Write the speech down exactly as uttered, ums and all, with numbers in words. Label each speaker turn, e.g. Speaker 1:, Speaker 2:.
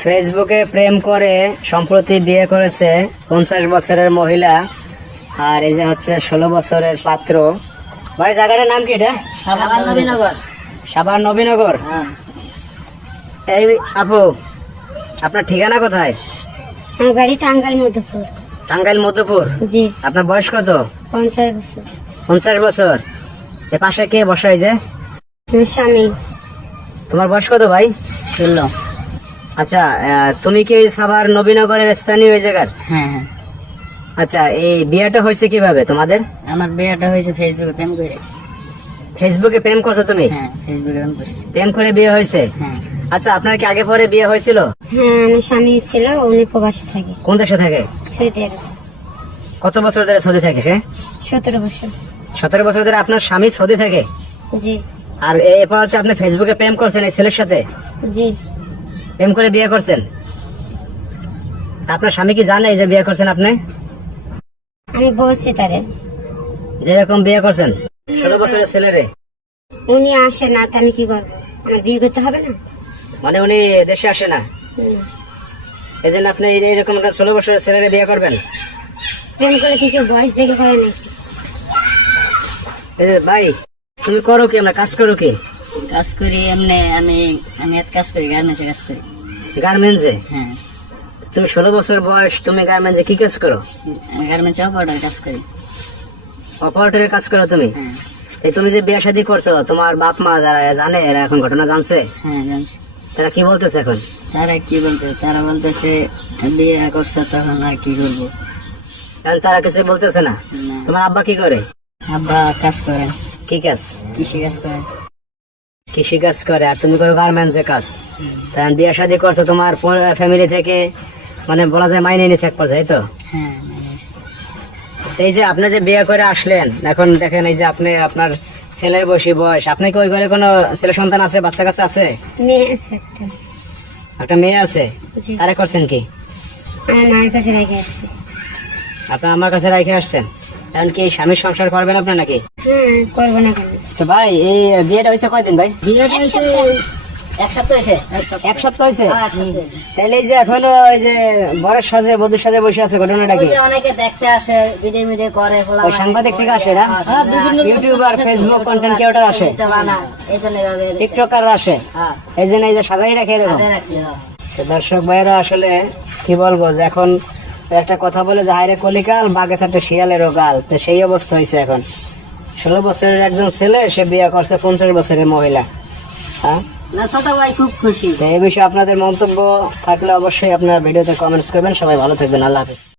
Speaker 1: ফেসবুকে প্রেম করে সম্প্রতি বিয়ে করেছে পঞ্চাশ বছরের মহিলা, আর এই যে হচ্ছে ষোলো বছরের পাত্র। ভাই জায়গাটার নাম কি? এটা
Speaker 2: সাভার নবীনগর।
Speaker 1: সাভার নবীনগর।
Speaker 2: হ্যাঁ।
Speaker 1: এই আপু, আপনার ঠিকানা কোথায়?
Speaker 3: আমার বাড়ি টাঙ্গাইল মধুপুর।
Speaker 1: টাঙ্গাইল মধুপুর।
Speaker 3: জি।
Speaker 1: আপনার বয়স কত?
Speaker 3: পঞ্চাশ বছর।
Speaker 1: পঞ্চাশ বছর। এ পাশে কে বসাই যে?
Speaker 3: আমার স্বামী।
Speaker 1: তোমার বয়স কত ভাই?
Speaker 2: ষোলো।
Speaker 1: আচ্ছা, আহ, তুমি কি এই সাভার নবীনগরের স্থানীয় ওই জায়গার?
Speaker 2: হ্যাঁ হ্যাঁ।
Speaker 1: আচ্ছা, এই বিয়েটা হয়েছে কিভাবে তোমাদের?
Speaker 2: আমার বিয়েটা হয়েছে ফেসবুকে প্রেম করে।
Speaker 1: ফেসবুকে প্রেম করছো তুমি?
Speaker 2: হ্যাঁ, ফেসবুকে প্রেম করছি।
Speaker 1: প্রেম করে বিয়ে হয়েছে?
Speaker 2: হ্যাঁ।
Speaker 1: আচ্ছা, আপনার কি আগে পরে বিয়ে হয়েছিল?
Speaker 3: হ্যাঁ, আমার স্বামী ছিল, উনি প্রবাসী থাকে
Speaker 1: কোন দেশে থাকে?
Speaker 3: Saudi Arab.
Speaker 1: কত বছর ধরে সৌদি থাকে সে?
Speaker 3: সতেরো বছর।
Speaker 1: সতেরো বছর ধরে আপনার স্বামী সৌদি থাকে?
Speaker 3: জি।
Speaker 1: আর এরপর হচ্ছে আপনি ফেসবুকে প্রেম করছেন এই ছেলের সাথে?
Speaker 3: জি।
Speaker 1: প্রেম করে বিয়ে করছেন? তা আপনার স্বামী কি জানে এই যে বিয়ে করছেন আপনি?
Speaker 3: আমি বলছি তারে।
Speaker 1: যেরকম বিয়ে করছেন ষোলো বছরের ছেলেরে,
Speaker 3: উনি আসে না, তো আমি কি করবো? আমার বিয়ে করতে হবে না?
Speaker 1: মানে উনি দেশে আসে না,
Speaker 3: হুম।
Speaker 1: এই জন্য আপনি এরকম একটা ষোলো বছরের ছেলেরে বিয়ে করবেন?
Speaker 3: প্রেম করে কি কেউ বয়স দেখে করে নাকি?
Speaker 1: এই যে ভাই, তুমি করো কি, আমরা কাজ করো কি?
Speaker 2: কাজ করি এমনি, আমি আমি এক কাজ করি, গার্মেন্টসে কাজ করি।
Speaker 1: গার্মেন্টসে?
Speaker 2: হ্যাঁ।
Speaker 1: তুমি ষোলো বছর বয়স, তুমি গার্মেন্টসে কি কাজ করো?
Speaker 2: গার্মেন্টসে অপারেটর কাজ করি।
Speaker 1: অপারেটরের কাজ করো তুমি?
Speaker 2: হ্যাঁ।
Speaker 1: এই তুমি যে বিয়ে শাদী করছো, তোমার বাপ মা যারা জানে, এরা এখন ঘটনা জানছে?
Speaker 2: হ্যাঁ জানছি।
Speaker 1: তারা কি বলতেছে এখন?
Speaker 2: তারা কি বলতে, তারা বলতেছে বিয়ে করছে তখন আর কি করবো।
Speaker 1: এখন তারা কিছু বলতেছে না?
Speaker 2: না।
Speaker 1: তোমার আব্বা কি করে?
Speaker 2: আব্বা কাজ করেন,
Speaker 1: কি কাজ?
Speaker 2: কৃষি কাজ করেন।
Speaker 1: কৃষি কাজ করে, আর তুমি করো গার্মেন্টস এর কাজ। তখন বিয়ে শাদী করছো, তোমার ফ্যামিলি থেকে মানে বলা যায় মাইনে নিছে এক পর্যায়ে, তো?
Speaker 2: হ্যাঁ।
Speaker 1: তো এই যে আপনি যে বিয়ে করে আসলেন, এখন দেখেন এই যে আপনি, আপনার ছেলের বয়সী বয়স, আপনি কি ওই ঘরে কোনো ছেলে সন্তান আছে, বাচ্চা কাছে আছে?
Speaker 3: মেয়ে আছে একটা।
Speaker 1: একটা মেয়ে আছে?
Speaker 3: জি।
Speaker 1: তারা করছেন কি?
Speaker 3: আমার মায়ের কাছে রেখে আসছে।
Speaker 1: আপনার আমার কাছে রেখে আসছেন? এখন কি স্বামীর সংসার করবেন আপনি নাকি?
Speaker 3: হ্যাঁ, করবো না কেন?
Speaker 1: তো ভাই, এই বিয়েটা হয়েছে কয়দিন ভাই?
Speaker 2: বিয়েটা হয়েছে এক সপ্তাহ হয়েছে।
Speaker 1: এক সপ্তাহ হয়েছে?
Speaker 2: হ্যাঁ, এক সপ্তাহ হয়েছে।
Speaker 1: তাহলে এই যে এখনো ওই যে বরের সাজে বধুর সাজে বসে আছে, ঘটনাটা কি?
Speaker 2: ওই যে অনেকে দেখতে আসে, ভিডিও মিডিও করে, পোলা
Speaker 1: ওই সাংবাদিক ঠিক আসে না?
Speaker 2: হ্যাঁ, বিভিন্ন
Speaker 1: ইউটিউবার, ফেসবুক কন্টেন্ট ক্রিয়েটর আসে,
Speaker 2: এটা বানায়, এই জন্য এভাবে রেখেছে।
Speaker 1: টিকটকার আসে,
Speaker 2: হ্যাঁ,
Speaker 1: এই জন্য এই যে সাজাই রাখে এরকম।
Speaker 2: হাতে রাখছি, হ্যাঁ।
Speaker 1: তো দর্শক ভাইরা, আসলে কি বলবো, যে এখন একটা কথা বলে যে হাইরে কলিকাল, বাঘে চারটে শিয়ালেরও গাল, তো সেই অবস্থা হয়েছে এখন। ষোলো বছরের একজন ছেলে, সে বিয়ে করছে পঞ্চাশ বছরের মহিলা। হ্যাঁ,
Speaker 2: না, ছোট ভাই খুব খুশি।
Speaker 1: তো এই বিষয়ে আপনাদের মন্তব্য থাকলে অবশ্যই আপনারা ভিডিওতে কমেন্টস করবেন। সবাই ভালো থাকবেন, আল্লাহ হাফেজ।